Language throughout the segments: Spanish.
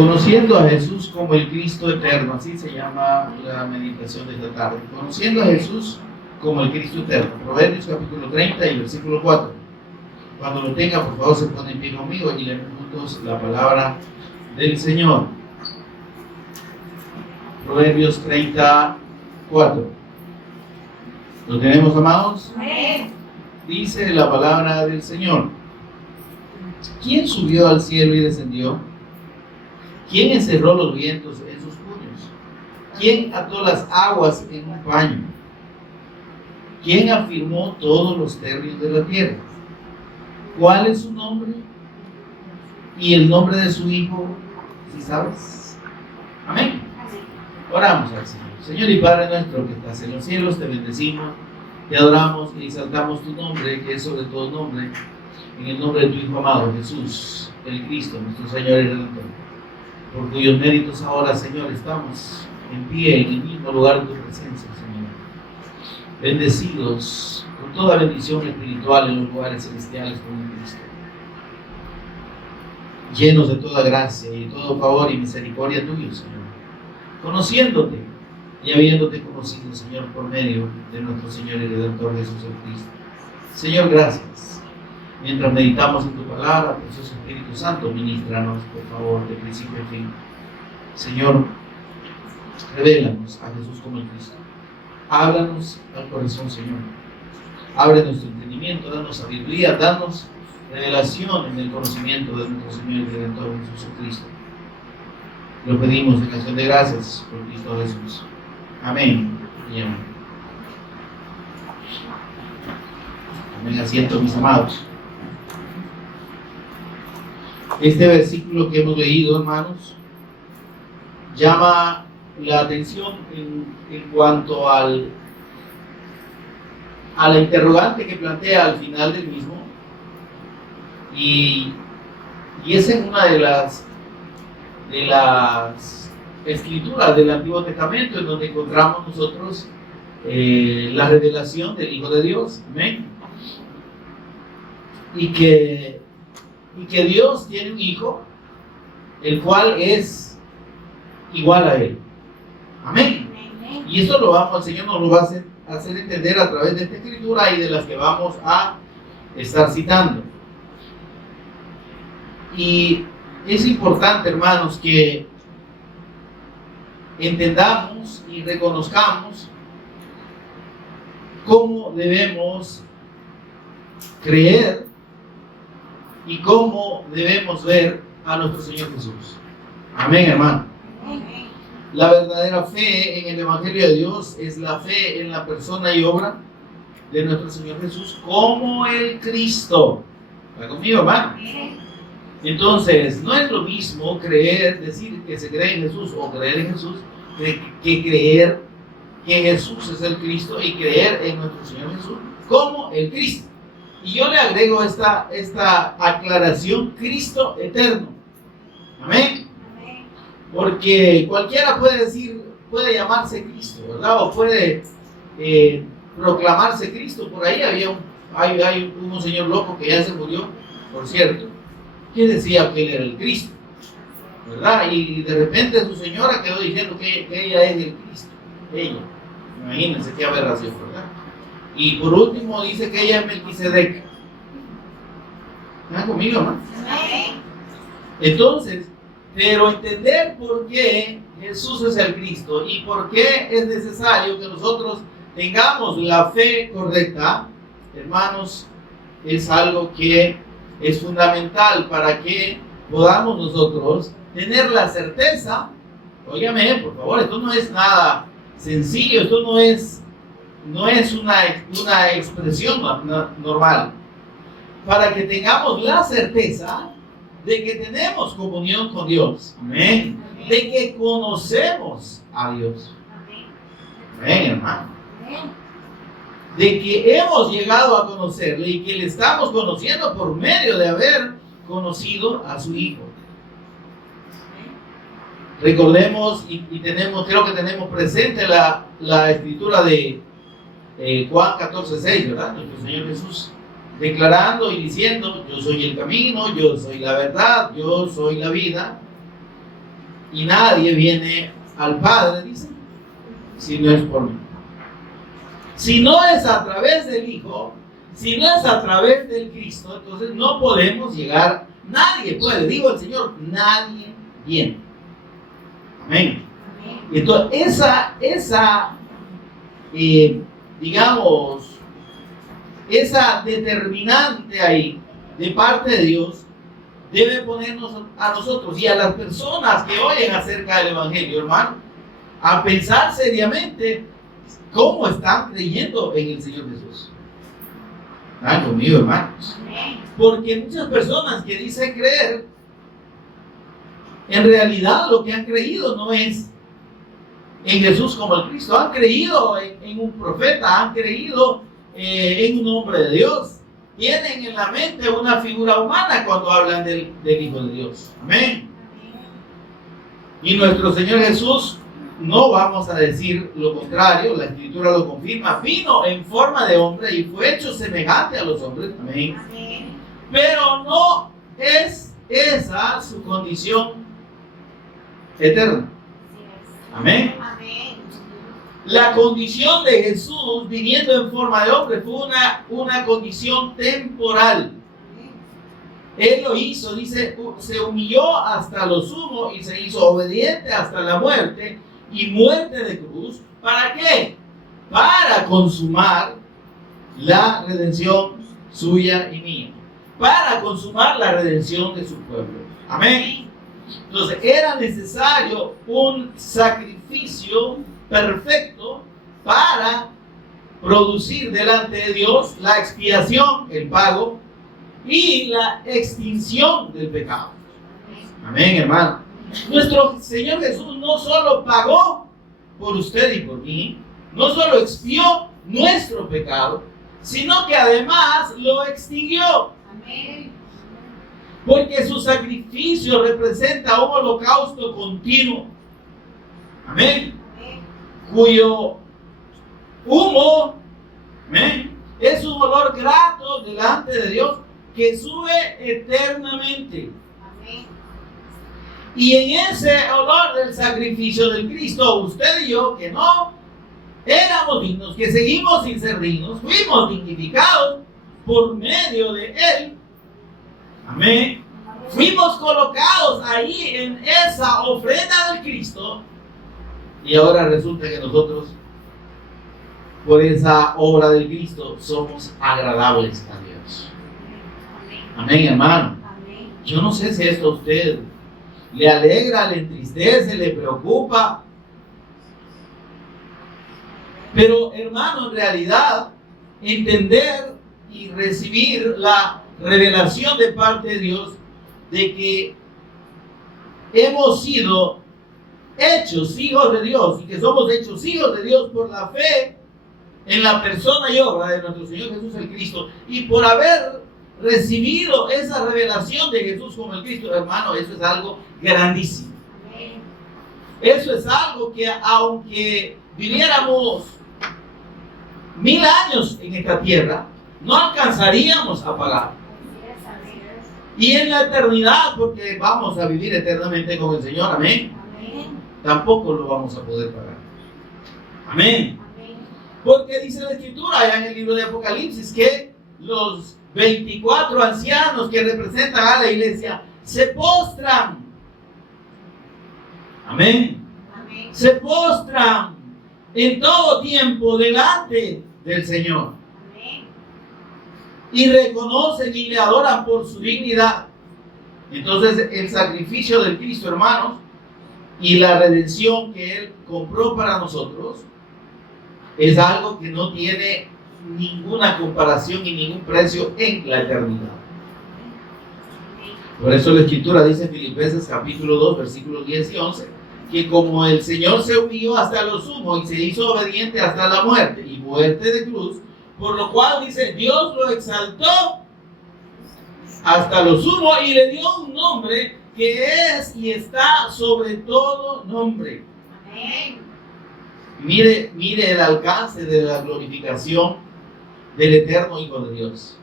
Conociendo a Jesús como el Cristo eterno, así se llama la meditación de esta tarde. Conociendo a Jesús como el Cristo eterno. Proverbios capítulo 30 y versículo 4. Cuando lo tenga, por favor, se pone en pie conmigo y leemos juntos la palabra del Señor. Proverbios 34. ¿Lo tenemos, amados? Amén. Dice la palabra del Señor. ¿Quién subió al cielo y descendió? ¿Quién encerró los vientos en sus puños? ¿Quién ató las aguas en un paño? ¿Quién afirmó todos los términos de la tierra? ¿Cuál es su nombre? ¿Y el nombre de su hijo? ¿Sí sabes? Amén. Oramos al Señor. Señor y Padre nuestro que estás en los cielos, te bendecimos, te adoramos y exaltamos tu nombre, que es sobre todo nombre, en el nombre de tu Hijo amado, Jesús, el Cristo, nuestro Señor y Redentor, por cuyos méritos ahora, Señor, estamos en pie en el mismo lugar de tu presencia, Señor. Bendecidos con toda bendición espiritual en los lugares celestiales con Cristo. Llenos de toda gracia y todo favor y misericordia tuyo, Señor. Conociéndote y habiéndote conocido, Señor, por medio de nuestro Señor y Redentor Jesús Cristo. Señor, gracias. Mientras meditamos en tu palabra, precioso Espíritu Santo, ministranos, por favor, de principio a fin. Señor, revélanos a Jesús como el Cristo. Háblanos al corazón, Señor. Abre nuestro entendimiento, danos sabiduría, danos revelación en el conocimiento de nuestro Señor y Redentor Jesús Cristo. Lo pedimos en acción de gracias por Cristo Jesús. Amén y amén. Tomen asiento, mis amados. Este versículo que hemos leído, hermanos, llama la atención en cuanto a la interrogante que plantea al final del mismo, y esa es una de las escrituras del Antiguo Testamento en donde encontramos nosotros la revelación del Hijo de Dios. Amén. Y que Dios tiene un hijo el cual es igual a él. Amén. Y esto el Señor nos lo va a hacer entender a través de esta escritura y de las que vamos a estar citando. Y es importante, hermanos, que entendamos y reconozcamos cómo debemos creer y cómo debemos ver a nuestro Señor Jesús. Amén, hermano. La verdadera fe en el Evangelio de Dios es la fe en la persona y obra de nuestro Señor Jesús como el Cristo. ¿Está conmigo, hermano? Entonces, no es lo mismo decir que se cree en Jesús o creer en Jesús, que creer que Jesús es el Cristo y creer en nuestro Señor Jesús como el Cristo. Y yo le agrego esta aclaración: Cristo eterno. Amén. Porque cualquiera puede llamarse Cristo, ¿verdad? O puede proclamarse Cristo. Por ahí hay un señor loco que ya se murió, por cierto, que decía que él era el Cristo, ¿verdad? Y de repente su señora quedó diciendo que ella es el Cristo. Ella, imagínense qué aberración, ¿verdad? Y por último dice que ella es Melquisedec. ¿Están conmigo, no? Entonces, pero entender por qué Jesús es el Cristo y por qué es necesario que nosotros tengamos la fe correcta, hermanos, es algo que es fundamental para que podamos nosotros tener la certeza. Óigame, por favor, esto no es nada sencillo, esto no es una expresión normal. Para que tengamos la certeza de que tenemos comunión con Dios. Amén. De que conocemos a Dios. Amén, hermano. De que hemos llegado a conocerle y que le estamos conociendo por medio de haber conocido a su Hijo. Recordemos creo que tenemos presente la escritura de Juan 14:6, ¿verdad? Nuestro Señor Jesús declarando y diciendo: yo soy el camino, yo soy la verdad, yo soy la vida. y nadie viene al Padre, dice, si no es por mí. Si no es a través del Hijo, si no es a través del Cristo, entonces no podemos llegar. Nadie puede, digo el Señor, nadie viene. Amén. Y entonces digamos, esa determinante ahí de parte de Dios debe ponernos a nosotros y a las personas que oyen acerca del Evangelio, hermano, a pensar seriamente cómo están creyendo en el Señor Jesús. ¿Están conmigo, hermanos? Porque muchas personas que dicen creer, en realidad lo que han creído no es en Jesús como el Cristo. Han creído en un profeta, han creído en un hombre de Dios. Tienen en la mente una figura humana cuando hablan del Hijo de Dios. Amén. Y nuestro Señor Jesús, no vamos a decir lo contrario, la Escritura lo confirma, vino en forma de hombre y fue hecho semejante a los hombres. Amén. Pero no es esa su condición eterna. Amén. La condición de Jesús viniendo en forma de hombre fue una condición temporal. Él lo hizo, dice, se humilló hasta lo sumo y se hizo obediente hasta la muerte y muerte de cruz. ¿Para qué? Para consumar la redención suya y mía. Para consumar la redención de su pueblo. Amén. Entonces era necesario un sacrificio perfecto para producir delante de Dios la expiación, el pago y la extinción del pecado. Amén, hermano. Nuestro Señor Jesús no solo pagó por usted y por mí, no solo expió nuestro pecado, sino que además lo extinguió. Amén. Porque su sacrificio representa un holocausto continuo. Amén. Cuyo humo, amén, es un olor grato delante de Dios que sube eternamente. Amén. Y en ese olor del sacrificio del Cristo, usted y yo, que no éramos dignos, que seguimos sin ser dignos, fuimos dignificados por medio de Él. Amén. Fuimos colocados ahí en esa ofrenda del Cristo. Y ahora resulta que nosotros, por esa obra del Cristo, somos agradables a Dios. Amén, hermano. Yo no sé si esto a usted le alegra, le entristece, le preocupa. Pero, hermano, en realidad, entender y recibir la revelación de parte de Dios de que hemos sido hechos hijos de Dios y que somos hechos hijos de Dios por la fe en la persona y obra de nuestro Señor Jesús el Cristo, y por haber recibido esa revelación de Jesús como el Cristo, hermano, eso es algo grandísimo. Eso es algo que, aunque viviéramos 1000 años en esta tierra, no alcanzaríamos a pagar. Y en la eternidad, porque vamos a vivir eternamente con el Señor, amén, tampoco lo vamos a poder pagar. Amén. Porque dice la Escritura allá en el libro de Apocalipsis que los 24 ancianos que representan a la iglesia se postran. Amén. Se postran en todo tiempo delante del Señor. Y reconocen y le adoran por su dignidad. Entonces el sacrificio del Cristo, hermanos, y la redención que Él compró para nosotros es algo que no tiene ninguna comparación y ningún precio en la eternidad. Por eso la Escritura dice en Filipenses capítulo 2 versículos 10 y 11 que como el Señor se humilló hasta lo sumo y se hizo obediente hasta la muerte y muerte de cruz, por lo cual dice Dios lo exaltó hasta lo sumo y le dio un nombre que es y está sobre todo nombre. Amén. Mire el alcance de la glorificación del eterno Hijo de Dios.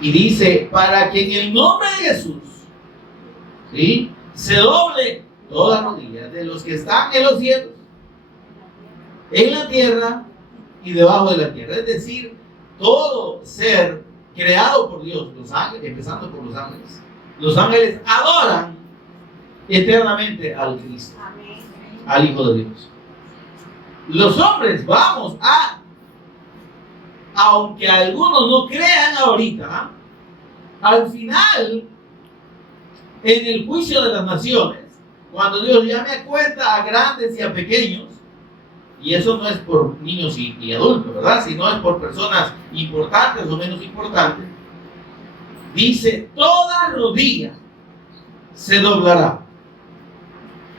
Y dice, para que en el nombre de Jesús ¿sí? Se doble toda rodilla de los que están en los cielos, en la tierra y debajo de la tierra. Es decir, todo ser creado por Dios, los ángeles, empezando por los ángeles. Los ángeles adoran eternamente al Cristo, al Hijo de Dios. Los hombres vamos a, aunque algunos no crean ahorita, al final, en el juicio de las naciones, cuando Dios llame a cuenta a grandes y a pequeños, y eso no es por niños y adultos, ¿verdad? Sino es por personas importantes o menos importantes, dice, toda rodilla se doblará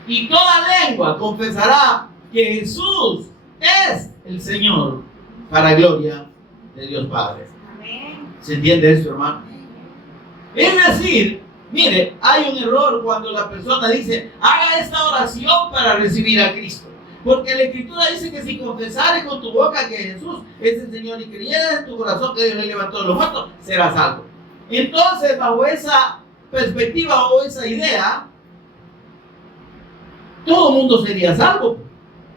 y toda lengua confesará que Jesús es el Señor, para gloria de Dios Padre. ¿Se entiende esto, hermano? Es decir, mire, hay un error cuando la persona dice, haga esta oración para recibir a Cristo. Porque la Escritura dice que si confesares con tu boca que Jesús es el Señor y creyeras en tu corazón que Dios le levantó de los muertos, serás salvo. Entonces, bajo esa perspectiva o esa idea, todo el mundo sería salvo.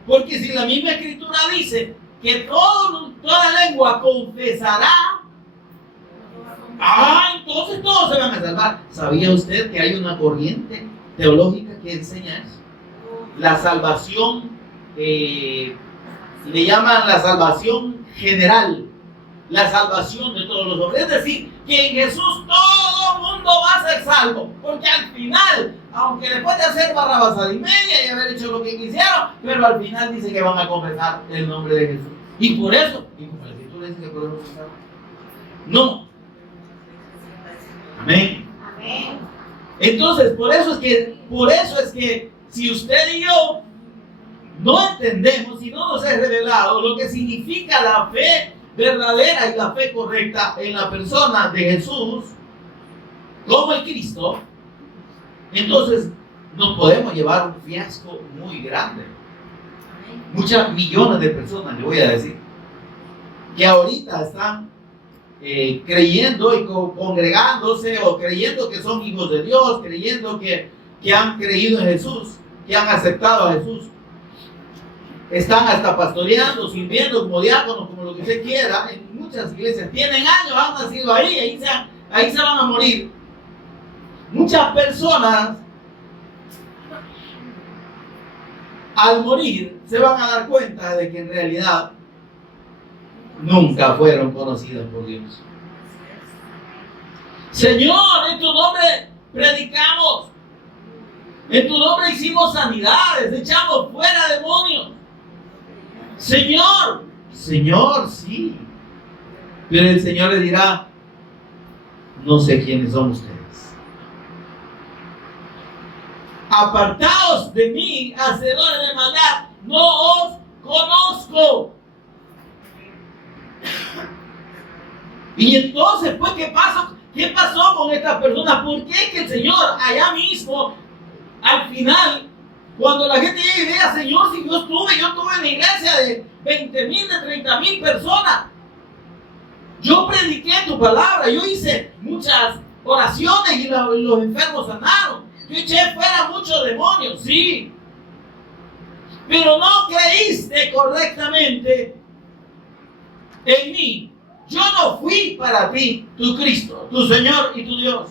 Porque si la misma Escritura dice que toda lengua confesará, entonces todos se van a salvar. ¿Sabía usted que hay una corriente teológica que enseña eso? La salvación, le llaman la salvación general, la salvación de todos los hombres. Es decir, que en Jesús todo el mundo va a ser salvo, porque al final, aunque después de hacer barrabasada y media y haber hecho lo que quisieron, pero al final dice que van a confesar el nombre de Jesús. Y por eso, y como la Escritura dice que podemos confesar, no. Amén. Amén. Entonces, por eso es que si usted y yo no entendemos y no nos es revelado lo que significa la fe verdadera y la fe correcta en la persona de Jesús como el Cristo, entonces nos podemos llevar un fiasco muy grande. Muchas millones de personas, le voy a decir, que ahorita están creyendo y congregándose o creyendo que son hijos de Dios, creyendo que han creído en Jesús, que han aceptado a Jesús. Están hasta pastoreando, sirviendo como diáconos, como lo que usted quiera. En muchas iglesias tienen años, han nacido ahí se van a morir. Muchas personas al morir se van a dar cuenta de que en realidad nunca fueron conocidas por Dios. Señor, en tu nombre predicamos, en tu nombre hicimos sanidades, echamos fuera demonios. Señor, sí. Pero el Señor le dirá, no sé quiénes son ustedes. Apartaos de mí, hacedores de maldad, no os conozco. Y entonces, pues, ¿qué pasó con estas personas? ¿Por qué que el Señor allá mismo, al final, cuando la gente llega y diga, Señor, si yo estuve en la iglesia de 20,000, de 30,000 personas, yo prediqué tu palabra, yo hice muchas oraciones y los enfermos sanaron, yo eché fuera muchos demonios, sí, pero no creíste correctamente en mí. Yo no fui para ti, tu Cristo, tu Señor y tu Dios.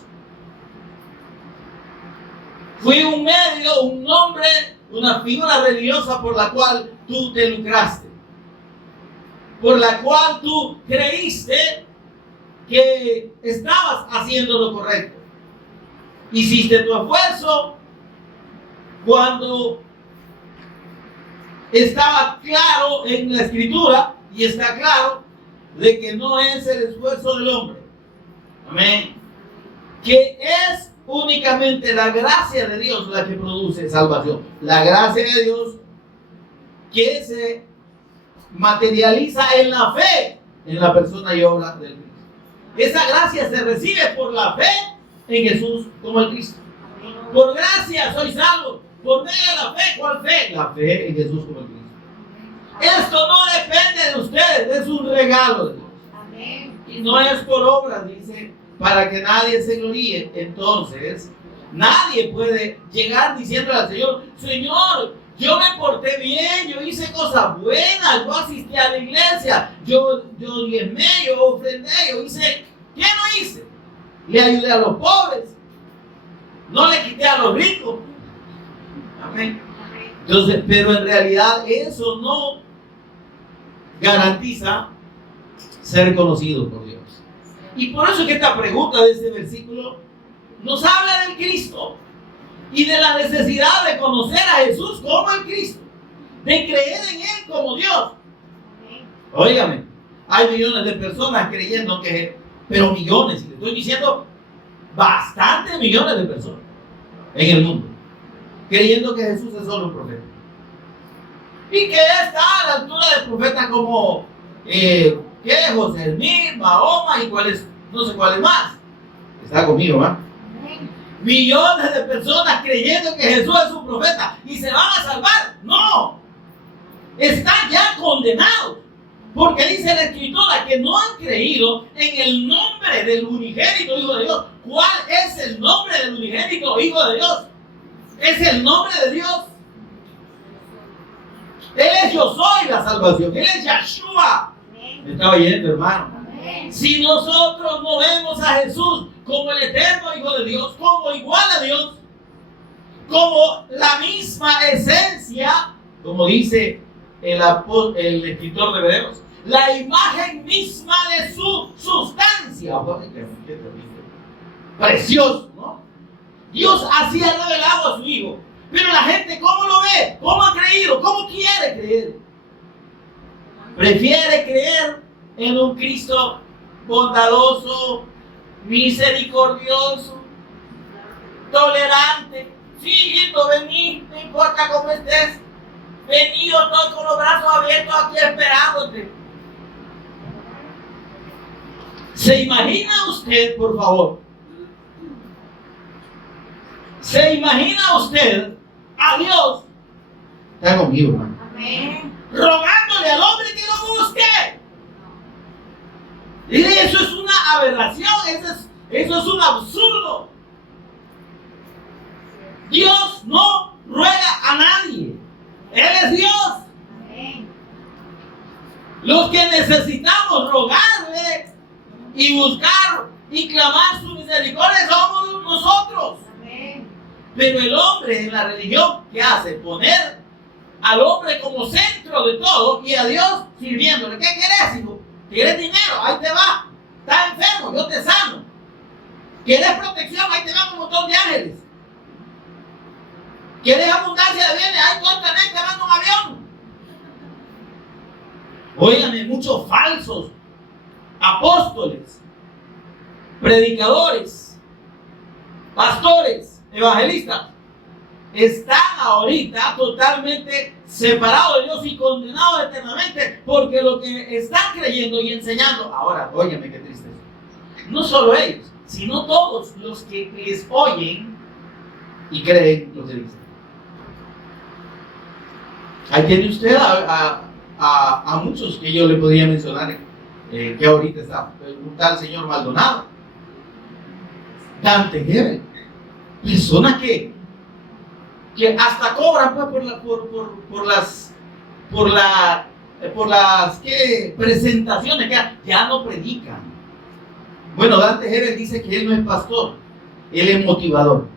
Fui un medio, un nombre, una figura religiosa por la cual tú te lucraste, por la cual tú creíste que estabas haciendo lo correcto. Hiciste tu esfuerzo cuando estaba claro en la Escritura, y está claro de que no es el esfuerzo del hombre, amén, que es únicamente la gracia de Dios la que produce salvación. La gracia de Dios que se materializa en la fe en la persona y obra del Cristo. Esa gracia se recibe por la fe en Jesús como el Cristo. Por gracia soy salvo. Por medio de la fe, ¿cuál fe? La fe en Jesús como el Cristo. Esto no depende de ustedes, es un regalo de Dios. Amén. Y no es por obras, dice, para que nadie se gloríe. Entonces, Nadie puede llegar diciendo al Señor, Señor, yo me porté bien, yo hice cosas buenas, yo asistí a la iglesia, yo diezmé, yo ofrendé, yo hice. ¿Qué no hice? Le ayudé a los pobres, no le quité a los ricos. Amén. Entonces, pero en realidad eso no garantiza ser conocido por Dios. Y por eso es que esta pregunta de este versículo nos habla del Cristo y de la necesidad de conocer a Jesús como el Cristo, de creer en Él como Dios. Óigame, hay millones de personas creyendo que, pero millones, y le estoy diciendo bastantes millones de personas en el mundo, creyendo que Jesús es solo un profeta. Y que está a la altura de profetas como José Smith, Mahoma y cuáles, no sé cuáles más. Está conmigo, ¿va? Millones de personas creyendo que Jesús es un profeta y se van a salvar. No, están ya condenados. Porque dice la Escritura que no han creído en el nombre del unigénito Hijo de Dios. ¿Cuál es el nombre del unigénito Hijo de Dios? Es el nombre de Dios. Él es yo soy la salvación. Él es Yeshua. ¿Me está oyendo, hermano? Si nosotros no vemos a Jesús como el eterno Hijo de Dios, como igual a Dios, como la misma esencia, como dice el escritor de Hebreos, la imagen misma de su sustancia. Precioso, ¿no? Dios así ha revelado a su Hijo. Pero la gente, ¿cómo lo ve? ¿Cómo ha creído? ¿Cómo quiere creer? Prefiere creer en un Cristo bondadoso, misericordioso, tolerante. Sí, hijo, vení, no importa cómo estés. Vení, yo estoy con los brazos abiertos aquí esperándote. ¿Se imagina usted, por favor? ¿Se imagina usted a Dios? Está conmigo, hermano. Amén. Rogándole al hombre que lo busque. Y eso es una aberración, eso es un absurdo. Dios no ruega a nadie. Él es Dios. Amén. Los que necesitamos rogarle y buscar y clamar su misericordia somos nosotros. Amén. Pero el hombre en la religión, ¿qué hace? Poner al hombre como centro de todo y a Dios sirviéndole. ¿Qué querés, hijo? ¿Quieres dinero? Ahí te va. ¿Estás enfermo? Yo te sano. ¿Quieres protección? Ahí te van un montón de ángeles. ¿Quieres abundancia de bienes? Ahí tú te mando un avión. Óigame, muchos falsos apóstoles, predicadores, pastores, evangelistas están ahorita totalmente separados de Dios y condenados eternamente porque lo que están creyendo y enseñando. Ahora, óyeme qué triste es. No solo ellos, sino todos los que les oyen y creen lo que dicen. Ahí tiene usted a muchos que yo le podría mencionar que ahorita está. Un tal señor Maldonado, Dante Gebel, personas que hasta cobran pues, por las presentaciones que ya no predican. Bueno, Dante Gebel dice que él no es pastor, él es motivador.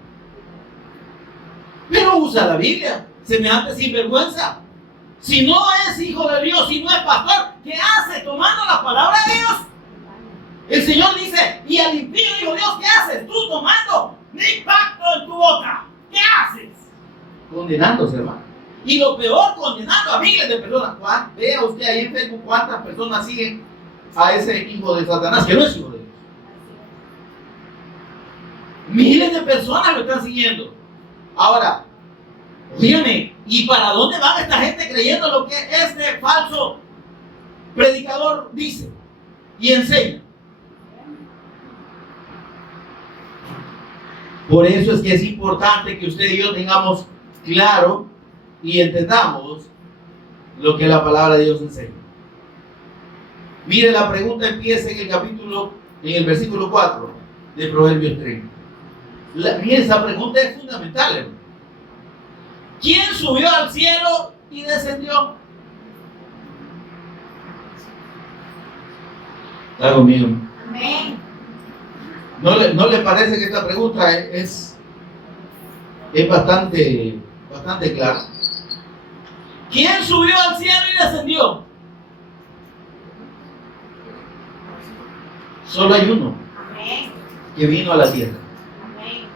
Pero usa la Biblia, semejante sinvergüenza. Si no es hijo de Dios, si no es pastor, ¿qué hace tomando la palabra de Dios? El Señor dice, y al impío dijo Dios, ¿qué haces tú tomando mi pacto en tu boca? ¿Qué haces? Condenándose, hermano. Y lo peor, condenando a miles de personas. Vea usted ahí en Facebook cuántas personas siguen a ese hijo de Satanás, que no es hijo de Dios. Miles de personas lo están siguiendo. Ahora, dígame, ¿y para dónde van esta gente creyendo lo que este falso predicador dice y enseña? Por eso es que es importante que usted y yo tengamos claro y entendamos lo que la palabra de Dios enseña. Mire, la pregunta empieza en el versículo 4 de Proverbios 30. Miren, esa pregunta es fundamental, hermano. ¿Quién subió al cielo y descendió? ¿Está conmigo? Amén. ¿No le parece que esta pregunta es bastante clara? ¿Quién subió al cielo y descendió? Solo hay uno. Amén. Que vino a la tierra. Amén.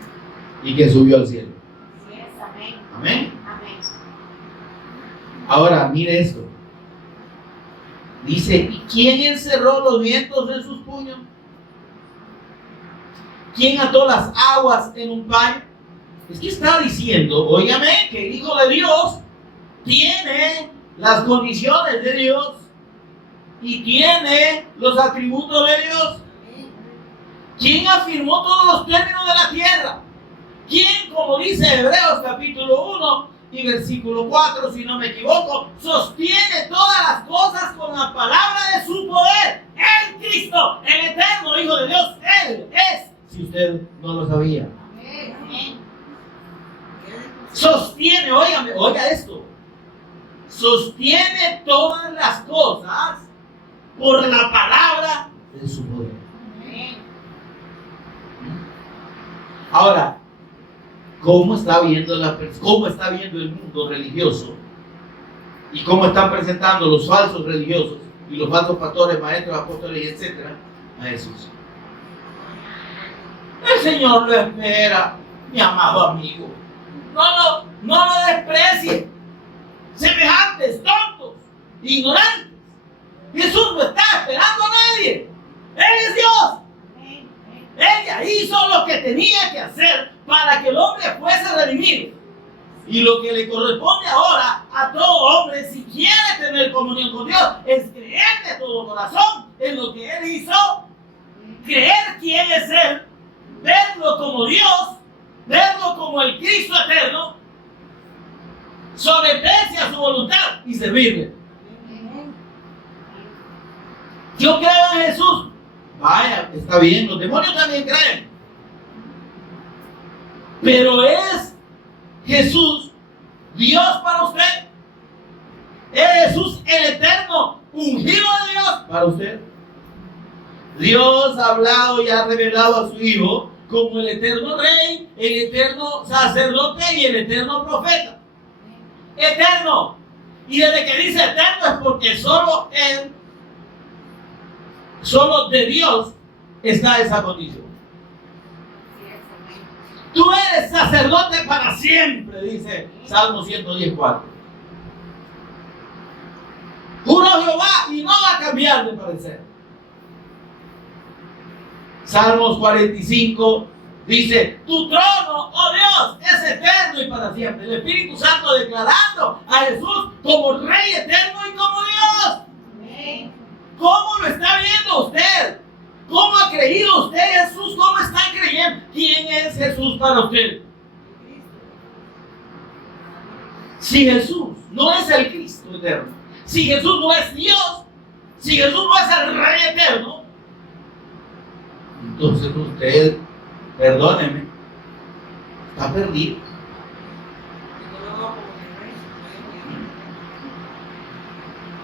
Y que subió al cielo. Así es. Amén. Amén. Amén. Ahora, mire esto. Dice, ¿y quién encerró los vientos en sus puños? ¿Quién ató las aguas en un paño? Es que está diciendo, óigame, que el Hijo de Dios tiene las condiciones de Dios y tiene los atributos de Dios. ¿Quién afirmó todos los términos de la tierra? ¿Quién, como dice Hebreos capítulo 1 y versículo 4, si no me equivoco, sostiene todas las cosas con la palabra de su poder? El Cristo, el eterno Hijo de Dios, Él es, si usted no lo sabía. Amén. Sostiene, óigame, oiga esto, sostiene todas las cosas por la palabra de su poder. Amén. Ahora, ¿cómo está viendo el mundo religioso? ¿Y cómo están presentando los falsos religiosos y los falsos pastores, maestros, apóstoles, etcétera, a Jesús? El Señor lo espera, mi amado amigo. No lo desprecie. Semejantes, tontos, ignorantes. Jesús no está esperando a nadie. Él es Dios. Amén. Ella hizo lo que tenía que hacer para que el hombre fuese redimido. Y lo que le corresponde ahora a todo hombre, si quiere tener comunión con Dios, es creer de todo corazón en lo que Él hizo, creer quién es Él, verlo como Dios, verlo como el Cristo eterno, someterse a su voluntad y servirle. Yo creo en Jesús. Vaya, está bien, los demonios también creen. Pero ¿es Jesús Dios para usted? ¿Es Jesús el eterno ungido de Dios para usted? Dios ha hablado y ha revelado a su Hijo como el eterno Rey, el eterno sacerdote y el eterno profeta. Eterno. Y desde que dice eterno es porque solo Él, solo de Dios está esa condición. Tú eres sacerdote para siempre, dice Salmo 110:4. Juro Jehová y no va a cambiar de parecer. Salmos 45 dice, tu trono, oh Dios, es eterno y para siempre. El Espíritu Santo declarando a Jesús como Rey eterno y como Dios. Amén. ¿Cómo lo está viendo usted? ¿Cómo ha creído usted Jesús? ¿Cómo está creyendo? ¿Quién es Jesús para usted? Si Jesús no es el Cristo eterno, si Jesús no es Dios, si Jesús no es el Rey eterno, entonces usted, perdóneme, está perdido.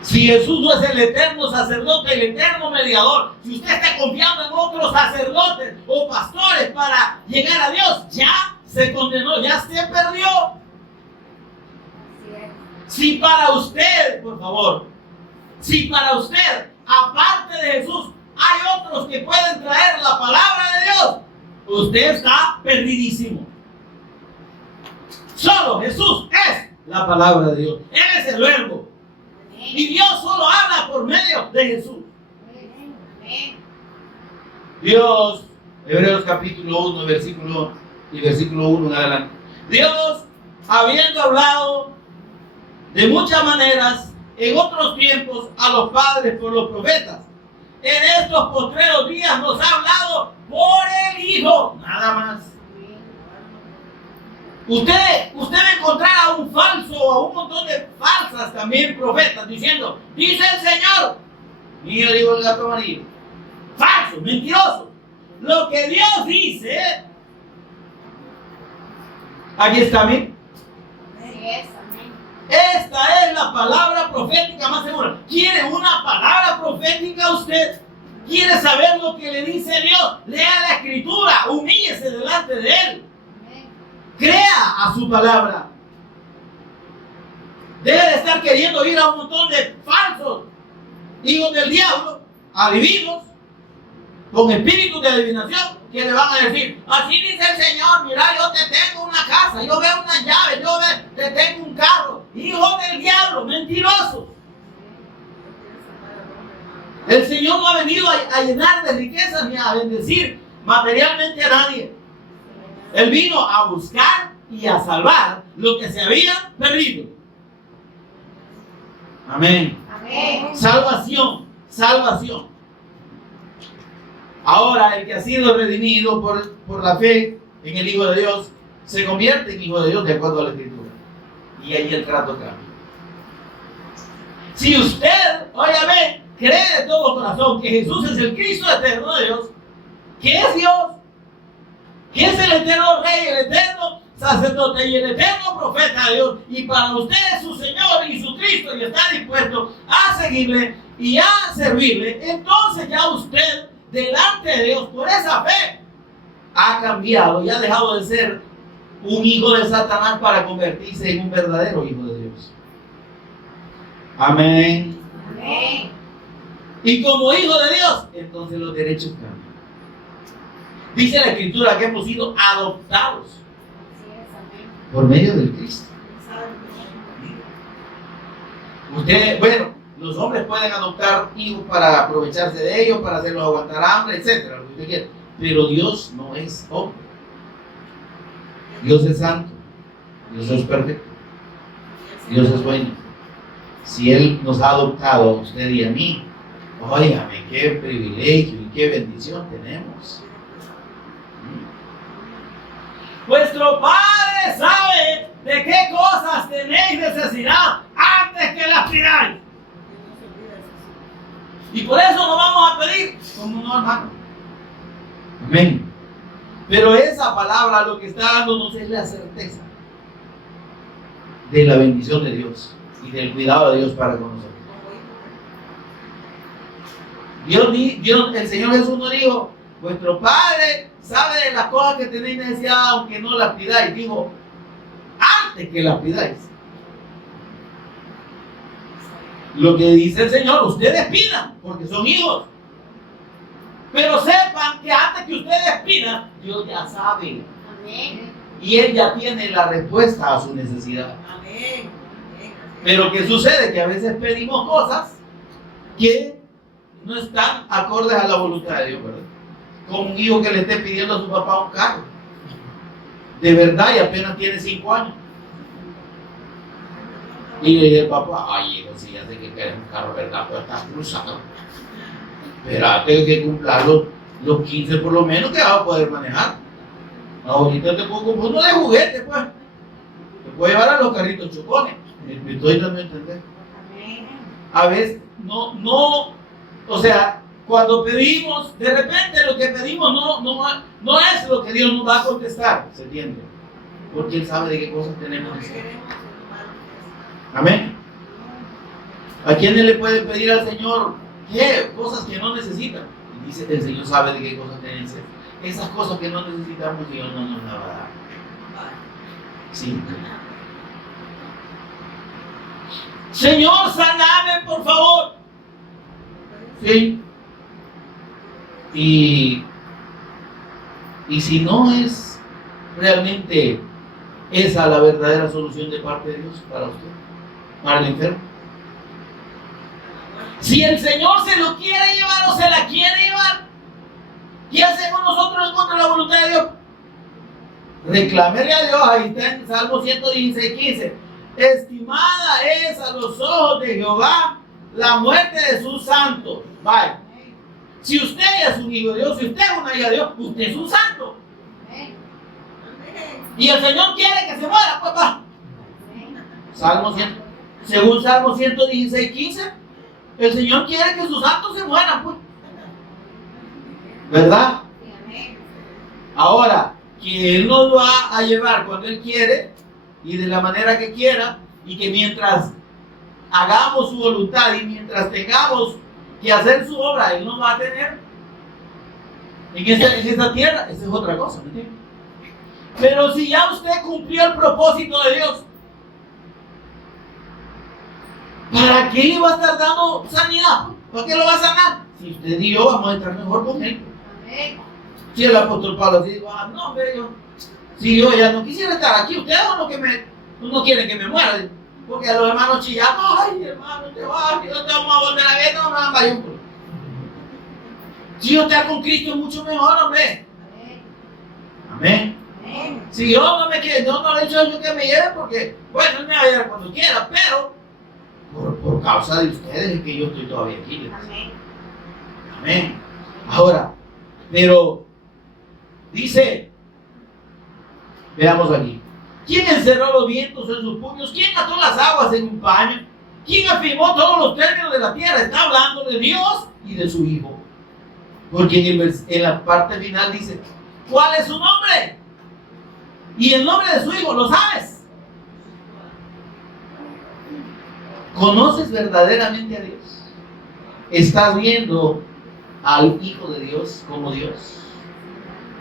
Si Jesús no es el eterno sacerdote, el eterno mediador, si usted está confiando en otros sacerdotes o pastores para llegar a Dios, ya se condenó, ya se perdió. Si para usted, por favor, si para usted, aparte de Jesús, hay otros que pueden traer la palabra de Dios, usted está perdidísimo. Solo Jesús es la palabra de Dios. Él es el verbo. Y Dios solo habla por medio de Jesús. Dios, Hebreos capítulo 1, versículo 1 en adelante. Dios, habiendo hablado de muchas maneras en otros tiempos a los padres por los profetas, en estos postreros días nos ha hablado por el Hijo, nada más. Usted va a encontrar a un falso o a un montón de falsas también profetas diciendo, dice el Señor, mío digo el gato amarillo, falso, mentiroso. Lo que Dios dice Aquí está, amén. Así es, amén. Esta es la palabra profética más segura. ¿Quiere una palabra profética usted? ¿Quiere saber lo que le dice Dios? Lea la escritura, humíllese delante de Él. Amén. Crea a su palabra. Debe de estar queriendo ir a un montón de falsos hijos del diablo, adivinos, con espíritus de adivinación, que le van a decir: así dice el Señor, mira, yo te tengo una casa, yo veo una llave, te tengo un carro. Hijos del diablo, mentirosos. El Señor no ha venido a llenar de riquezas ni a bendecir materialmente a nadie. Él vino a buscar y a salvar lo que se había perdido. Amén. Amén. Salvación, salvación. Ahora el que ha sido redimido por la fe en el Hijo de Dios se convierte en Hijo de Dios de acuerdo a la Escritura. Y ahí el trato cambia. Si usted, óyame, cree de todo corazón que Jesús es el Cristo eterno de Dios, que es Dios, que es el eterno Rey, el eterno sacerdote y el eterno profeta de Dios, y para usted es su Señor y su Cristo, y está dispuesto a seguirle y a servirle, entonces ya usted delante de Dios por esa fe ha cambiado y ha dejado de ser un hijo de Satanás para convertirse en un verdadero hijo de Dios. Amén. Amén. Y como hijo de Dios, entonces los derechos cambian. Dice la Escritura que hemos sido adoptados Así es, amén. por medio del Cristo. Ustedes, bueno, los hombres pueden adoptar hijos para aprovecharse de ellos, para hacerlos aguantar hambre, etcétera, lo que usted quiera. Pero Dios no es hombre. Dios es santo. Dios es perfecto. Dios es bueno. Si Él nos ha adoptado a usted y a mí, óigame, qué privilegio y qué bendición tenemos. Vuestro Padre sabe de qué cosas tenéis necesidad antes que las pidáis. Y por eso no vamos a pedir como no, hermano. Amén. Pero esa palabra lo que está dándonos es la certeza de la bendición de Dios y del cuidado de Dios para con nosotros. El Señor Jesús nos dijo: vuestro Padre sabe de las cosas que tenéis necesidad aunque no las pidáis. Dijo, antes que las pidáis. Lo que dice el Señor, ustedes pidan porque son hijos. Pero sepan que antes que ustedes pidan, Dios ya sabe. Amén. Y Él ya tiene la respuesta a su necesidad. Amén. Pero ¿qué sucede? Que a veces pedimos cosas que no están acordes a la voluntad de Dios, ¿verdad? Como un hijo que le esté pidiendo a su papá un carro. De verdad, y apenas tiene 5 años. Y le dice el papá: ay, hijo, si ya sé que quieres un carro, ¿verdad? Pero estás cruzado. Espérate que cumplas los 15 por lo menos, que vas a poder manejar. Ahorita te puedo comprar uno de juguete, pues. Te puedo llevar a los carritos chocones. Me estoy dando a entender. Amén. A veces, o sea, cuando pedimos, de repente lo que pedimos no es lo que Dios nos va a contestar, ¿se entiende? Porque Él sabe de qué cosas tenemos necesidad. Amén. ¿A quiénes le pueden pedir al Señor qué? Cosas que no necesitan. Y dice que el Señor sabe de qué cosas tienen necesidad. Esas cosas que no necesitamos, Dios no nos las va a dar. Sí. Señor, saname, por favor. Sí. Y si no es realmente esa la verdadera solución de parte de Dios para usted, para el enfermo. Si el Señor se lo quiere llevar o se la quiere llevar, ¿qué hacemos nosotros en contra de la voluntad de Dios? Reclámele a Dios. Ahí está en Salmo 116:15. Estimada es a los ojos de Jehová la muerte de sus santos. Vaya. Si usted es un hijo de Dios, si usted es una hija de Dios, usted es un santo. Amén. Y el Señor quiere que se muera, papá. Según Salmo 116:15, el Señor quiere que sus santos se mueran, pues. ¿Verdad? Amén. Ahora, que Él nos va a llevar cuando Él quiere y de la manera que quiera, y que mientras hagamos su voluntad y mientras tengamos que hacer su obra, Él nos va a tener en esta tierra. Esa es otra cosa, ¿me entiendes? Pero si ya usted cumplió el propósito de Dios, ¿para qué le va a estar dando sanidad? ¿Para qué lo va a sanar? Si usted y yo vamos a estar mejor con Él. Amén. Si el apóstol Pablo dice, no, hombre, si yo ya no quisiera estar aquí, ustedes no quieren que me muera. Porque a los hermanos chillando, ay, hermano, te vas, que no te vamos a volver a ver, no me van a bayunco. Si yo estar con Cristo es mucho mejor, hombre. Amén. Amén. Si yo no me quiero, no le he dicho yo que me lleve, porque, bueno, Él me va a llevar cuando quiera, pero por causa de ustedes es que yo estoy todavía aquí. Amén. Amén. Ahora, pero dice, veamos aquí. ¿Quién encerró los vientos en sus puños? ¿Quién ató las aguas en un paño? ¿Quién afirmó todos los términos de la tierra? Está hablando de Dios y de su Hijo. Porque en la parte final dice, ¿cuál es su nombre? Y el nombre de su Hijo, ¿lo sabes? ¿Conoces verdaderamente a Dios? ¿Estás viendo al Hijo de Dios como Dios?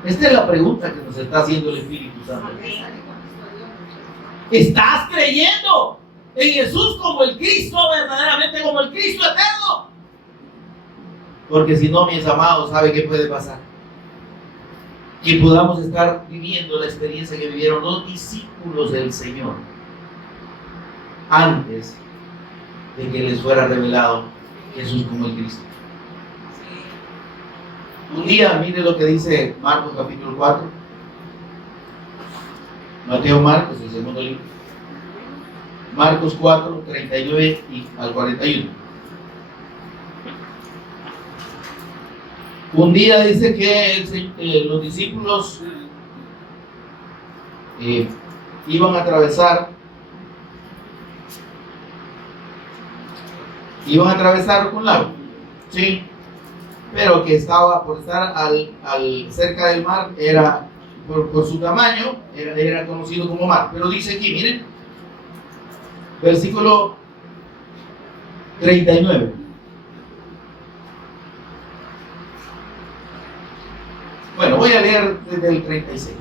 Esta es la pregunta que nos está haciendo el Espíritu Santo. ¿Estás creyendo en Jesús como el Cristo, verdaderamente como el Cristo eterno? Porque si no, mis amados, ¿sabe qué puede pasar? Que podamos estar viviendo la experiencia que vivieron los discípulos del Señor antes de que les fuera revelado Jesús como el Cristo. Un día, mire lo que dice Marcos capítulo 4. Mateo, Marcos, el segundo libro. Marcos 4, 39 al 41. Un día dice que los discípulos iban a atravesar un lago, ¿sí? Pero que estaba por estar cerca del mar, era por su tamaño, era conocido como mar. Pero dice aquí, miren, versículo 39. Bueno, voy a leer desde el 36.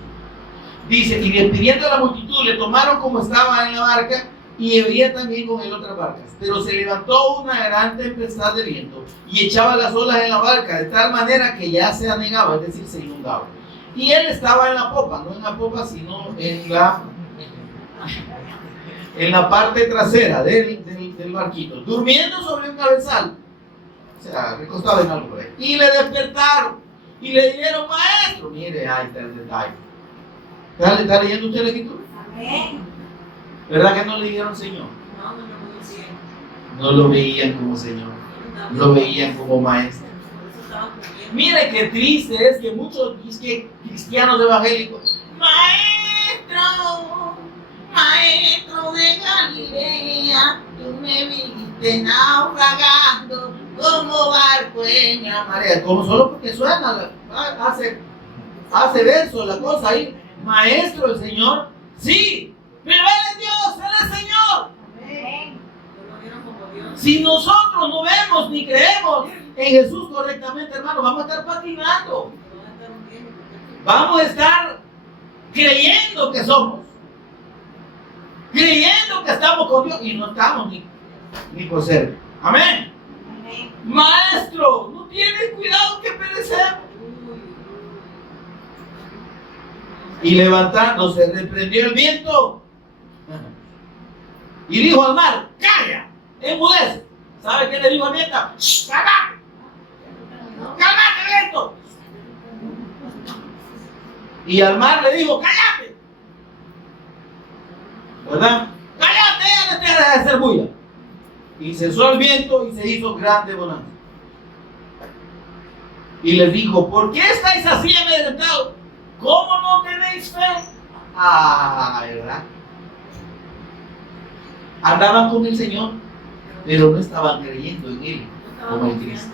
Dice, y despidiendo a la multitud, le tomaron como estaba en la barca, y había también con él otras barcas. Pero se levantó una gran tempestad de viento y echaba las olas en la barca de tal manera que ya se anegaba, es decir, se inundaba. Y él estaba en la popa, no en la popa, sino en la parte trasera del barquito, durmiendo sobre un cabezal, o sea, recostado en algo por ahí. Y le despertaron y le dijeron, maestro, mire, ahí está el detalle. ¿Está leyendo usted la escritura? Amén. ¿Verdad que no le dijeron Señor? No, no lo conocía. No lo veían como Señor, lo veían como maestro. Mire qué triste es que muchos cristianos evangélicos, maestro, maestro de Galilea, tú me viste naufragando como barco en la marea. Como solo porque suena, hace verso la cosa ahí. Maestro, el Señor, sí, pero Él es Dios, Él es Señor. Amén. Si nosotros no vemos ni creemos en Jesús correctamente, hermano, vamos a estar patinando. Vamos a estar creyendo que somos, creyendo que estamos con Dios y no estamos ni por ser. Amén. Amén. Maestro, no tienes cuidado que perecemos. Y levantándose, reprendió el viento y dijo al mar, calla, enmudece. ¿Sabe qué le dijo al viento? ¡Cálmate! ¡Cálmate, viento! Y al mar le dijo, cállate. ¿Verdad? Cállate, ya no te dejes de hacer bulla. Y cesó el viento y se hizo grande bonanza. Y les dijo, ¿por qué estáis así amedrentados? ¿Cómo no tenéis fe? ¿Verdad? Andaban con el Señor, pero no estaban creyendo en Él como en Cristo.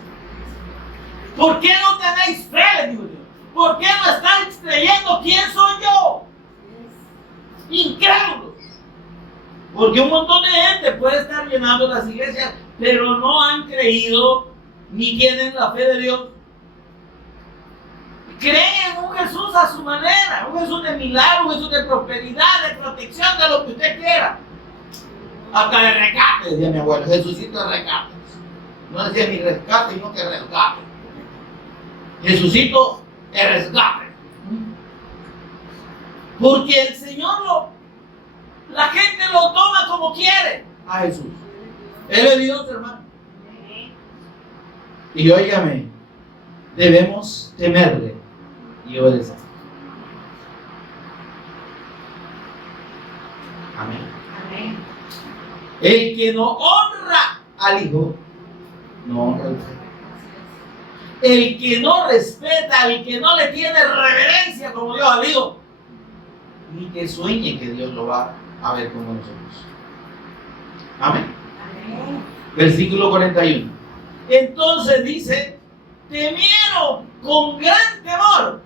¿Por qué no tenéis fe? Le dijo Dios. ¿Por qué no están creyendo quién soy yo? Incrédulos. Porque un montón de gente puede estar llenando las iglesias, pero no han creído ni tienen la fe de Dios. Creen en un Jesús a su manera, un Jesús de milagro, un Jesús de prosperidad, de protección, de lo que usted quiera. Hasta de rescate, decía mi abuelo, Jesucito de rescate. No decía mi rescate, sino que rescate. Jesucito de rescate. Porque el Señor la gente lo toma como quiere a Jesús. Él es Dios, hermano. Y óigame, debemos temerle y obedecer. Amén. Amén. El que no honra al Hijo, no honra al Hijo. El que no respeta, el que no le tiene reverencia como Dios al Hijo, ni que sueñe que Dios lo va a ver como nosotros. Amén. Amén. Versículo 41. Entonces dice, temieron con gran temor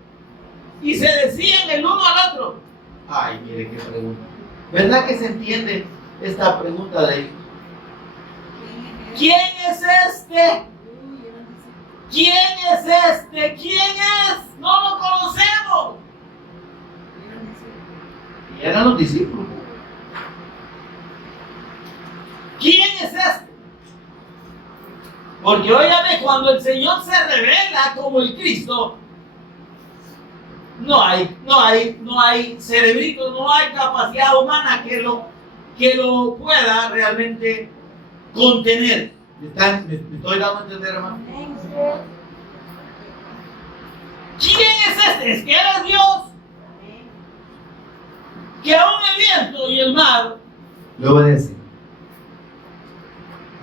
y se decían el uno al otro. Ay, mire qué pregunta. ¿Verdad que se entiende esta pregunta de ¿quién es este? ¿Quién es este? ¿Quién es? No lo conocemos. Y eran los discípulos. ¿Quién es este? Porque óigame, cuando el Señor se revela como el Cristo, no hay cerebrito, no hay capacidad humana que lo pueda realmente contener. ¿Me estoy dando a entender, hermano? ¿Quién es este? Es que Él es Dios. Que aún el viento y el mar le obedecen.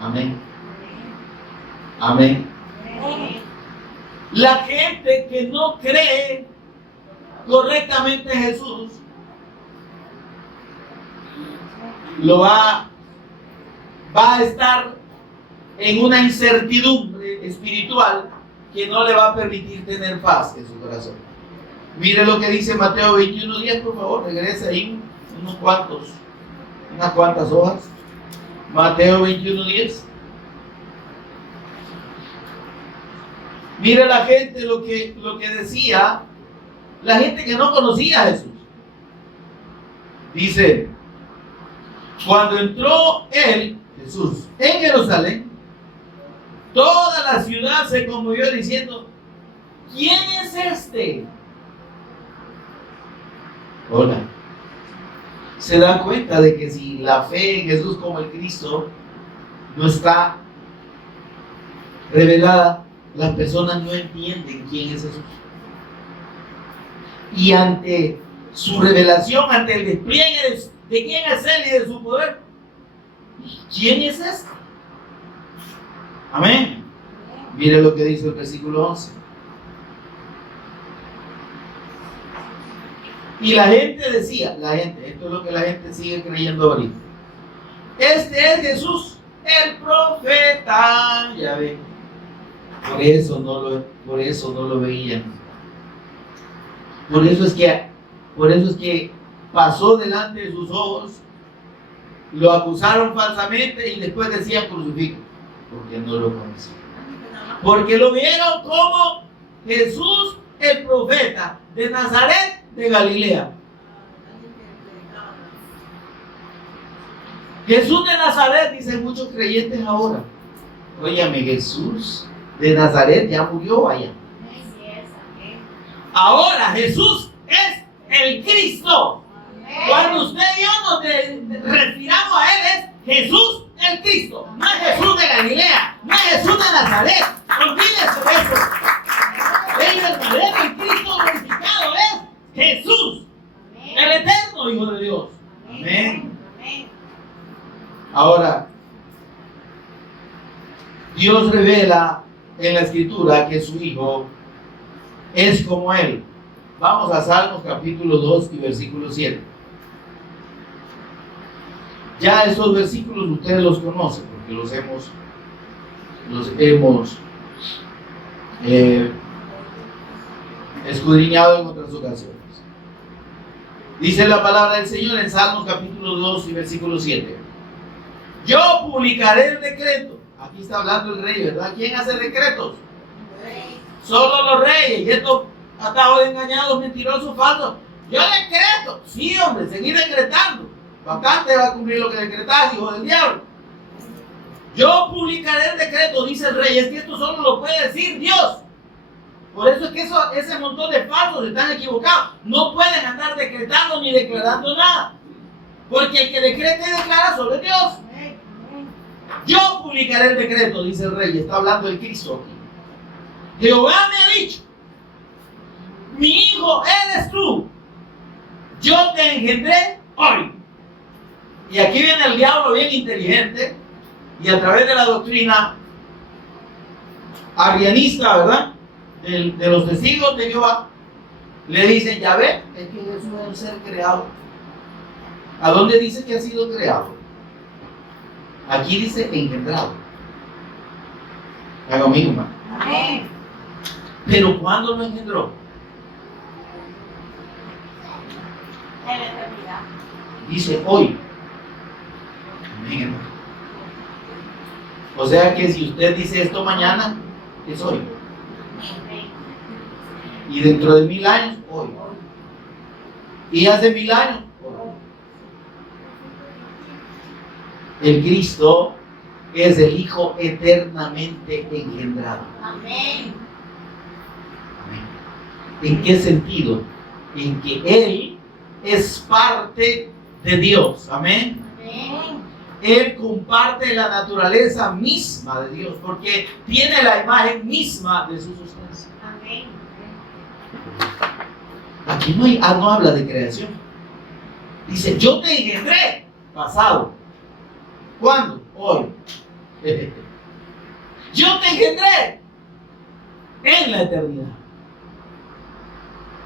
Amén. Amén. La gente que no cree correctamente en Jesús va a estar en una incertidumbre espiritual que no le va a permitir tener paz en su corazón. Mire lo que dice Mateo 21:10, por favor, regresa ahí unas cuantas hojas. Mateo 21:10. Mire la gente lo que decía, la gente que no conocía a Jesús. Dice, cuando entró Jesús, en Jerusalén, toda la ciudad se conmovió diciendo, ¿quién es este? Hola. Se da cuenta de que si la fe en Jesús como el Cristo no está revelada, las personas no entienden quién es Jesús. Y ante su revelación, ante el despliegue de quién es Él y de su poder, ¿quién es este? Amén. Mire lo que dice el versículo 11. Y la gente decía, esto es lo que la gente sigue creyendo ahorita. Este es Jesús, el profeta. Ya ven. Por eso no lo veían. Por eso es que pasó delante de sus ojos, lo acusaron falsamente y después decían crucifijo, porque no lo conocían. Porque lo vieron como Jesús el profeta de Nazaret de Galilea. Jesús de Nazaret, dicen muchos creyentes ahora. Óyame, Jesús de Nazaret ya murió allá. Ahora Jesús es el Cristo. Cuando usted y yo nos refiramos a Él, es Jesús el Cristo. No es Jesús de Galilea, no es Jesús de Nazaret. Olvídese de eso. El verdadero, el Cristo glorificado es Jesús, el eterno Hijo de Dios. Amén. Ahora, Dios revela en la Escritura que su Hijo es como Él. Vamos a Salmos capítulo 2 y versículo 7. Ya estos versículos ustedes los conocen porque los hemos escudriñado en otras ocasiones. Dice la palabra del Señor en Salmos capítulo 2 y versículo 7. Yo publicaré el decreto. Aquí está hablando el rey, ¿verdad? ¿Quién hace decretos? Solo los reyes. Y estos atados de engañados, mentirosos, falsos. Yo decreto. Sí, hombre, seguir decretando. Bastante va a cumplir lo que decretas, hijo del diablo. Yo publicaré el decreto, dice el rey. Es que esto solo lo puede decir Dios. Por eso es que ese montón de falsos están equivocados. No pueden andar decretando ni declarando nada. Porque el que decreta y declara solo es Dios. Yo publicaré el decreto, dice el rey. Está hablando el Cristo aquí. Jehová me ha dicho: mi hijo eres tú. Yo te engendré hoy. Y aquí viene el diablo bien inteligente. Y a través de la doctrina arrianista, ¿verdad? De los testigos de Jehová, le dicen: ya ve, es que Jesús es un ser creado. ¿A dónde dice que ha sido creado? Aquí dice engendrado. Haga conmigo, hermano. Amén. Pero ¿cuándo lo engendró? En la eternidad. Dice hoy. Amén, hermano. O sea que si usted dice esto mañana, es hoy. Y dentro de 1000 años, hoy. Y hace 1000 años, hoy. El Cristo es el Hijo eternamente engendrado. Amén. Amén. ¿En qué sentido? En que Él es parte de Dios. Amén. Amén. Él comparte la naturaleza misma de Dios, porque tiene la imagen misma de su sustancia. Amén. Aquí no habla de creación. Dice: yo te engendré, pasado. ¿Cuándo? Hoy. Yo te engendré en la eternidad.